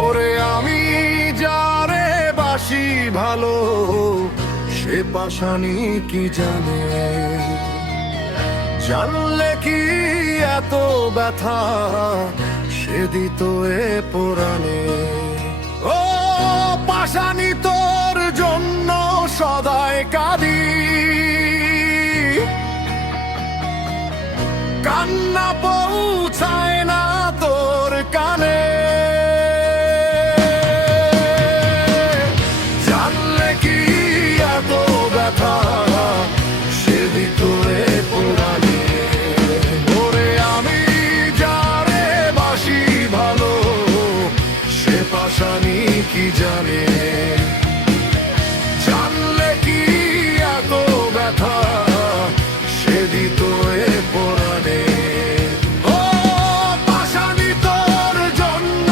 ওরে আমি যারে বাসি ভালো, সে পাশানি কি জানে, জানলে কি এত ব্যথা সে দিত এ পুরাণে। ও পাশানি তোর জন্য সদাই কাঁদি, কান্না পৌঁছায় না তোর কানে। জানলে কি এত ব্যথা সে দিত এ পুরাণে। ওরে আমি যারে বাসি ভালো, সে পাশানি কি জানে, জানলে কি এত ব্যথা সে দিত এ পুরাণে। ও পাশানি তোর জন্য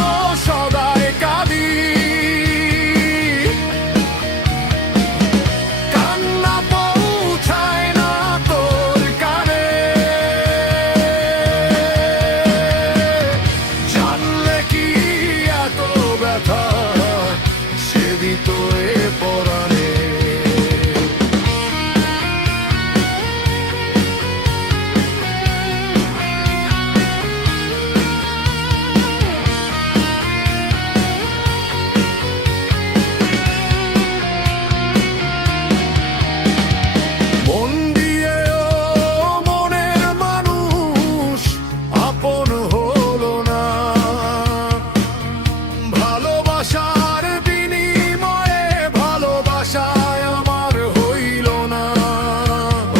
সদাই কাঁদি, কান্না পৌঁছায় না তোর কানে। জানলে কি এত ব্যথা সে দিত এ পুরাণে। মন দিয়েও মনের মানুষ আপন হলো না, ভালোবাসার বিনিময়ে ভালোবাসায় আমার হইল না।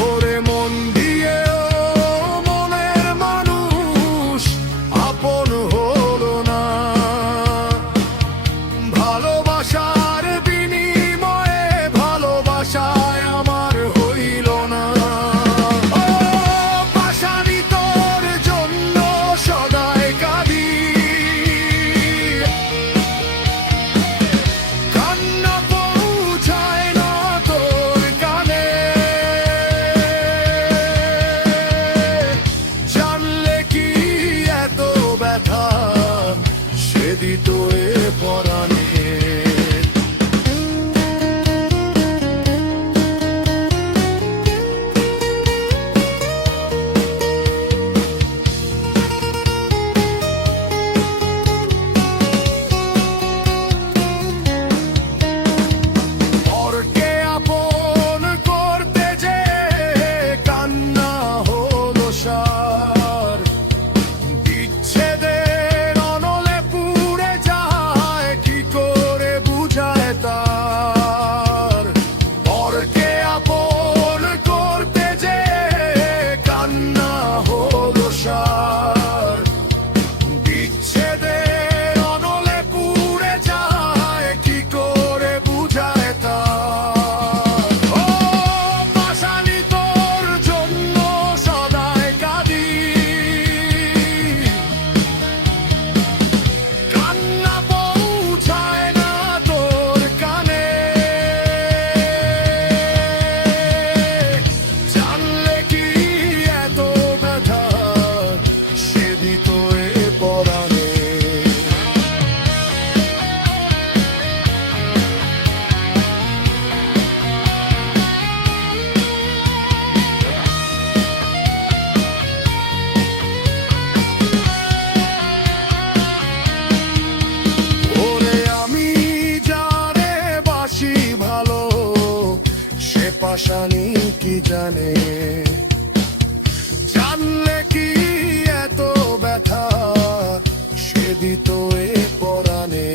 ওরে মন দিয়েও মনের মানুষ আপন হলো না, ভালোবাসার বিনিময়ে ভালোবাসায় আমার হইল না। ও পাশানি তোর জন্য সদাই কাঁদি, কান্না পৌঁছায় না তোর কানে। জানলে কি এত ব্যথা সে দিত এ পরাণে। পরকে আপন করতে যে কান্না হলো সার, বিচ্ছেদের অনলে পুড়ে যায় কি করে বুঝায় তার। পরকে আপন করতে যে কান্না হলো সার, বিচ্ছেদের অনলে পুড়ে যায় কি করে বুঝায় তার। ও পাশানি তোর জন্য সদাই কাঁদি, কান্না পৌঁছায় না তোর কানে। জানলে কি এত ব্যথা সে দিত এ পরাণে। ওরে আমি যারে বাসি ভালো, সে পাশানি কি জানে, জানলে কি এত ব্যথা সে দিত এ পরাণে।